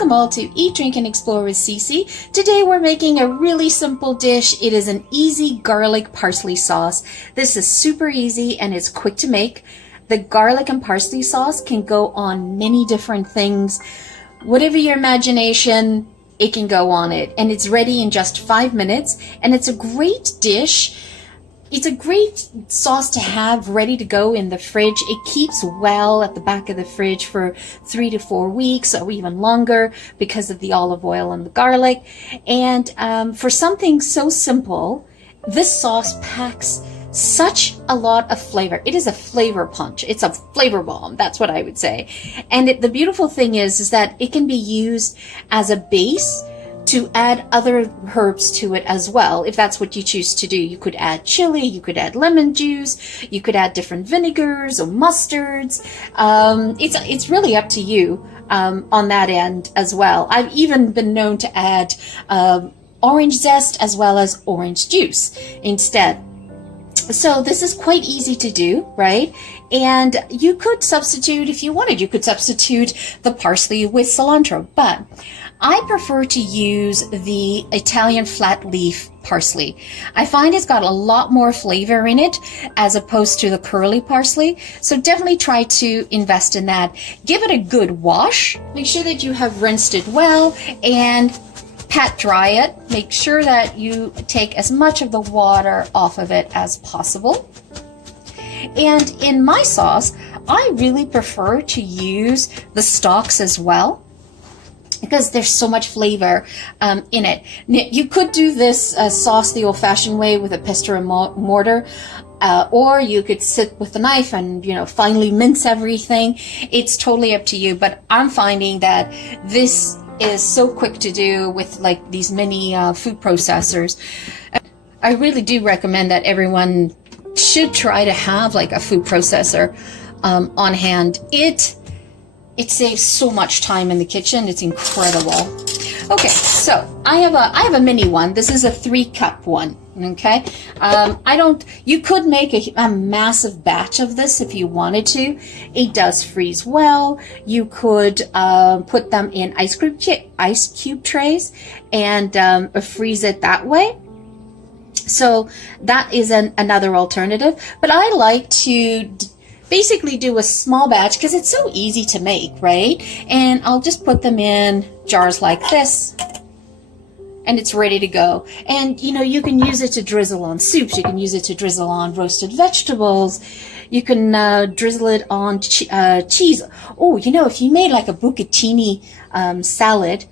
Welcome all to Eat, Drink, and Explore with Cece. Today we're making a really simple dish. It is an easy garlic parsley sauce. This is super easy and it's quick to make. The garlic and parsley sauce can go on many different things. Whatever your imagination, it can go on it. And it's ready in just 5 minutes. And it's a great dish. It's a great sauce to have ready to go in the fridge. It keeps well at the back of the fridge for 3 to 4 weeks or even longer because of the olive oil and the garlic. And for something so simple, this sauce packs such a lot of flavor. It is a flavor punch. It's a flavor bomb. That's what I would say. And the beautiful thing is that it can be used as a base to add other herbs to it as well, if that's what you choose to do. You could add chili, you could add lemon juice, you could add different vinegars or mustards. It's really up to you on that end as well. I've even been known to add orange zest as well as orange juice instead. So this is quite easy to do, right? And you could substitute, if you wanted, you could substitute the parsley with cilantro, but I prefer to use the Italian flat leaf parsley. I find it's got a lot more flavor in it as opposed to the curly parsley. So definitely try to invest in that. Give it a good wash. Make sure that you have rinsed it well and pat dry it. Make sure that you take as much of the water off of it as possible. And in my sauce, I really prefer to use the stalks as well, because there's so much flavor in it. You could do this sauce the old-fashioned way with a pestle and mortar, or you could sit with a knife and, finely mince everything. It's totally up to you, but I'm finding that this is so quick to do with like these mini food processors. I really do recommend that everyone should try to have like a food processor on hand. It saves so much time in the kitchen. It's incredible. Okay, so I have a mini one. This is a 3-cup one. Okay, you could make a massive batch of this if you wanted to. It does freeze well. You could put them in ice cube trays and freeze it that way. So that is another alternative. But I like to basically do a small batch because it's so easy to make, right? And I'll just put them in jars like this and it's ready to go. And you can use it to drizzle on soups. You can use it to drizzle on roasted vegetables. You can drizzle it on cheese. Oh, if you made like a bucatini salad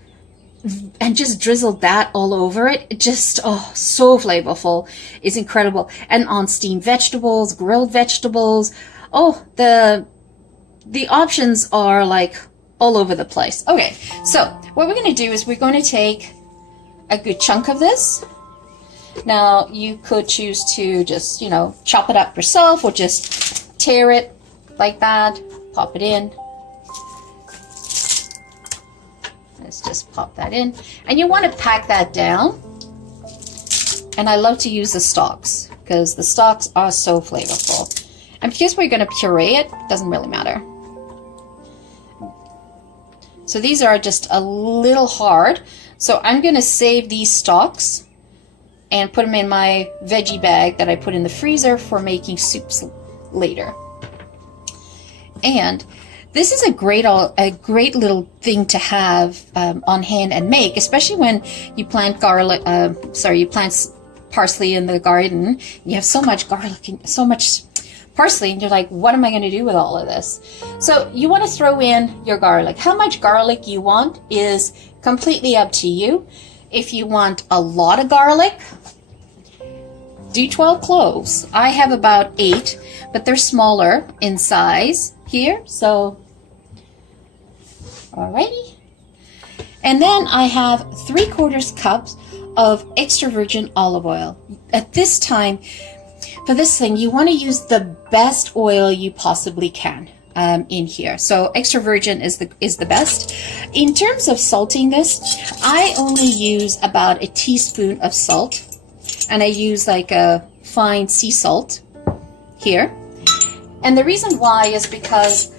and just drizzled that all over it, so flavorful. It's incredible. And on steamed vegetables, grilled vegetables. Oh, the options are like all over the place. Okay, so what we're going to do is we're going to take a good chunk of this. Now, you could choose to just, chop it up yourself or just tear it like that, pop it in. Let's just pop that in. And you want to pack that down. And I love to use the stalks because the stalks are so flavorful. And because we're going to puree it, doesn't really matter. So these are just a little hard. So I'm going to save these stalks and put them in my veggie bag that I put in the freezer for making soups later. And this is a great little thing to have on hand and make, especially when you plant parsley in the garden. You have so much garlic and so much parsley, and you're like, what am I going to do with all of this? So you want to throw in your garlic. How much garlic you want is completely up to you. If you want a lot of garlic, do 12 cloves. I have about 8, but they're smaller in size here. So, alrighty. And then I have 3/4 cups of extra virgin olive oil. At this time, for this thing, you want to use the best oil you possibly can in here. So extra virgin is the best. In terms of salting this, I only use about a teaspoon of salt, and I use like a fine sea salt here. And the reason why is because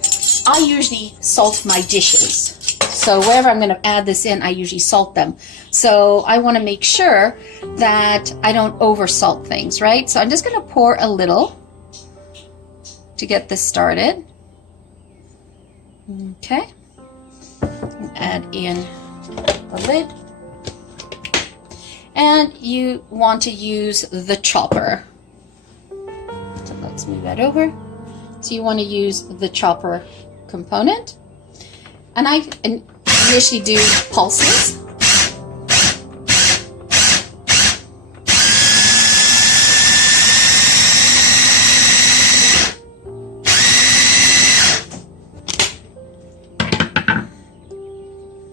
I usually salt my dishes. So wherever I'm going to add this in, I usually salt them. So I want to make sure that I don't over salt things, right? So I'm just going to pour a little to get this started. Okay. Add in the lid. And you want to use the chopper. So let's move that over. So you want to use the chopper component. And I initially do pulses.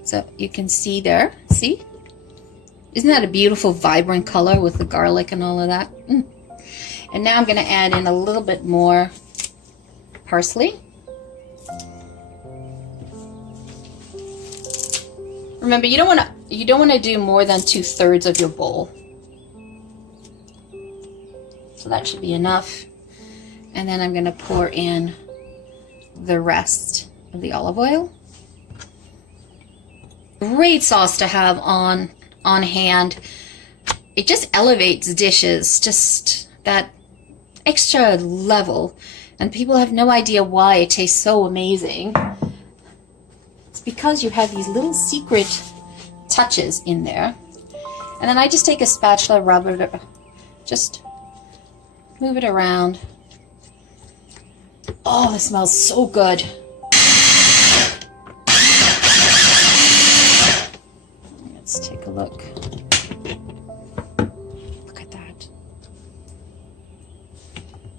So you can see there, see? Isn't that a beautiful vibrant color with the garlic and all of that? And now I'm going to add in a little bit more parsley. Remember, you don't want to do more than 2/3 of your bowl. So that should be enough. And then I'm going to pour in the rest of the olive oil. Great sauce to have on hand. It just elevates dishes, just that extra level, and people have no idea why it tastes so amazing. It's because you have these little secret touches in there. And then I just take a spatula, rub it, just move it around. Oh, it smells so good. Let's take a look. Look at that.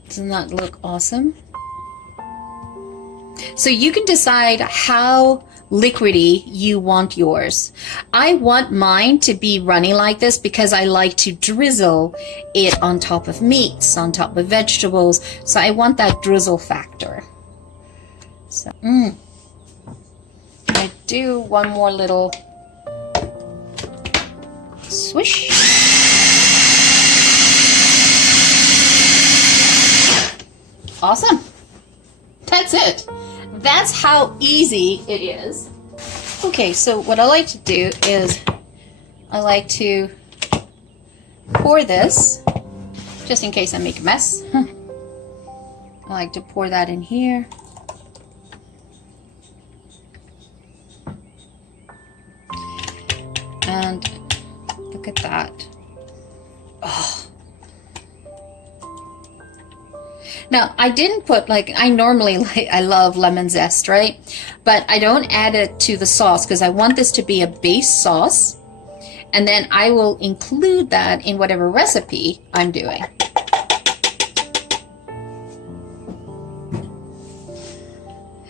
Doesn't that look awesome? So you can decide how liquidy you want yours. I want mine to be runny like this because I like to drizzle it on top of meats, on top of vegetables. So I want that drizzle factor. So I do one more little swish. Awesome. That's it. That's how easy it is. Okay, so what I like to do is I like to pour this, just in case I make a mess. I like to pour that in here. And look at that. Oh. Now, I didn't put, like, I normally, I love lemon zest, right? But I don't add it to the sauce because I want this to be a base sauce. And then I will include that in whatever recipe I'm doing.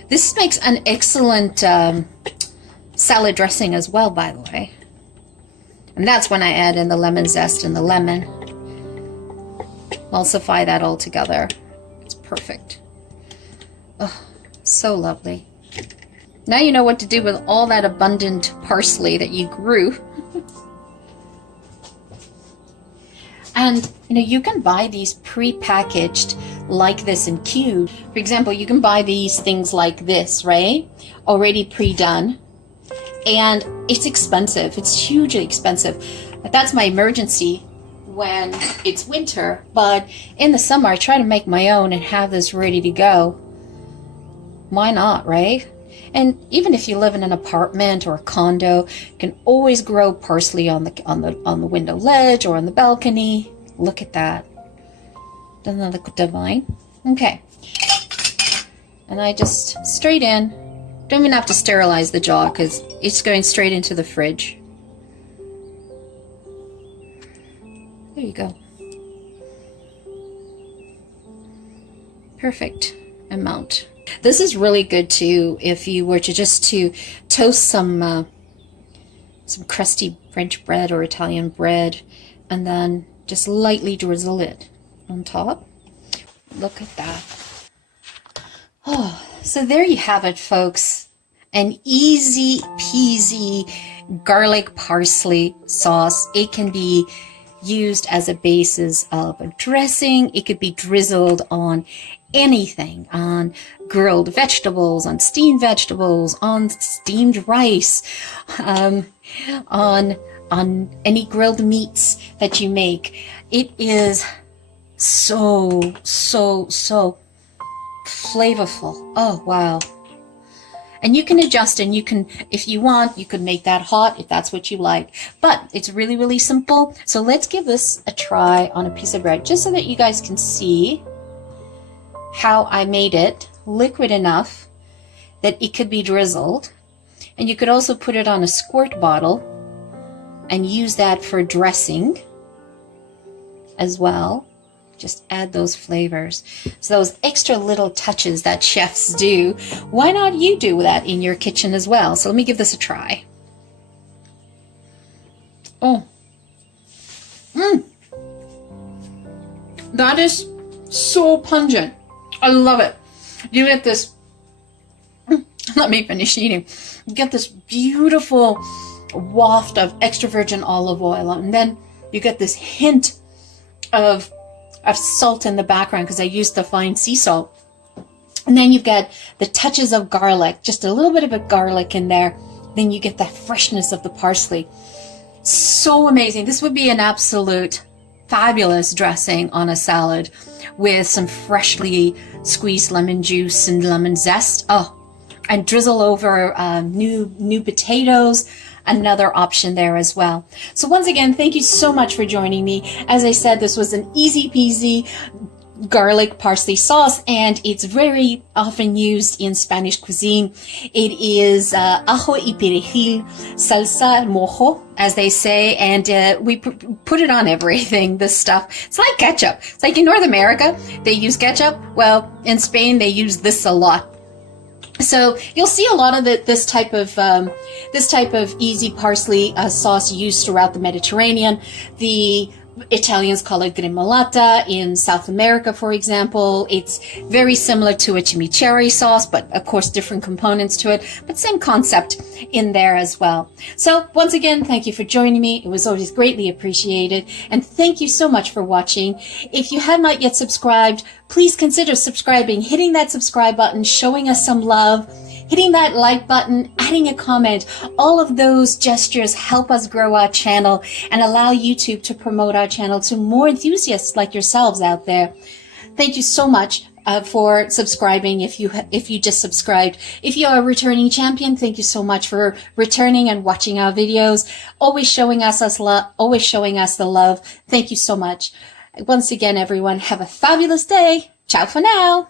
This makes an excellent salad dressing as well, by the way. And that's when I add in the lemon zest and the lemon. Emulsify that all together. It's perfect. Oh, so lovely. Now you know what to do with all that abundant parsley that you grew. And you know, you can buy these pre-packaged like this in cubes. For example, you can buy these things like this, right? Already pre-done. And it's expensive. It's hugely expensive. But that's my emergency when it's winter. But in the summer, I try to make my own and have this ready to go. Why not, right? And even if you live in an apartment or a condo, you can always grow parsley on the window ledge or on the balcony. Look at that. Doesn't that look divine? Okay. And I just straight in. Don't even have to sterilize the jar because it's going straight into the fridge. There you go. Perfect amount. This is really good too if you were to just to toast some crusty French bread or Italian bread and then just lightly drizzle it on top. Look at that. Oh, so there you have it, folks. An easy peasy garlic parsley sauce. It can be used as a basis of a dressing. It could be drizzled on anything, on grilled vegetables, on steamed rice, on any grilled meats that you make. It is so flavorful. Oh, wow. And you can adjust, and you can, if you want, you could make that hot if that's what you like. But it's really, really simple. So let's give this a try on a piece of bread, just so that you guys can see how I made it liquid enough that it could be drizzled. And you could also put it on a squirt bottle and use that for dressing as well. Just add those flavors. So those extra little touches that chefs do, why not you do that in your kitchen as well? So let me give this a try. Oh. That is so pungent. I love it. You get this, let me finish eating. You get this beautiful waft of extra virgin olive oil, and then you get this hint of salt in the background because I used the fine sea salt. And then you've got the touches of garlic, just a little bit of a garlic in there. Then you get the freshness of the parsley. So amazing. This would be an absolute fabulous dressing on a salad with some freshly squeezed lemon juice and lemon zest. Oh, and drizzle over new potatoes. Another option there as well. So once again, thank you so much for joining me. As I said, this was an easy peasy garlic parsley sauce, and it's very often used in Spanish cuisine. It is AJO y PEREJIL, Salsa de AJO, as they say, and we put it on everything, this stuff. It's like ketchup. It's like in North America, they use ketchup. Well, in Spain, they use this a lot. So you'll see a lot of this type of easy parsley sauce used throughout the Mediterranean. The Italians call it gremolata in South America, for example. It's very similar to a chimichurri sauce, but of course different components to it, but same concept in there as well. So once again, thank you for joining me. It was always greatly appreciated. And thank you so much for watching. If you have not yet subscribed, please consider subscribing, hitting that subscribe button, showing us some love, hitting that like button, adding a comment. All of those gestures help us grow our channel and allow YouTube to promote our channel to more enthusiasts like yourselves out there. Thank you so much for subscribing if you just subscribed. If you are a returning champion, thank you so much for returning and watching our videos. Always showing us the love. Thank you so much. Once again, everyone, have a fabulous day. Ciao for now.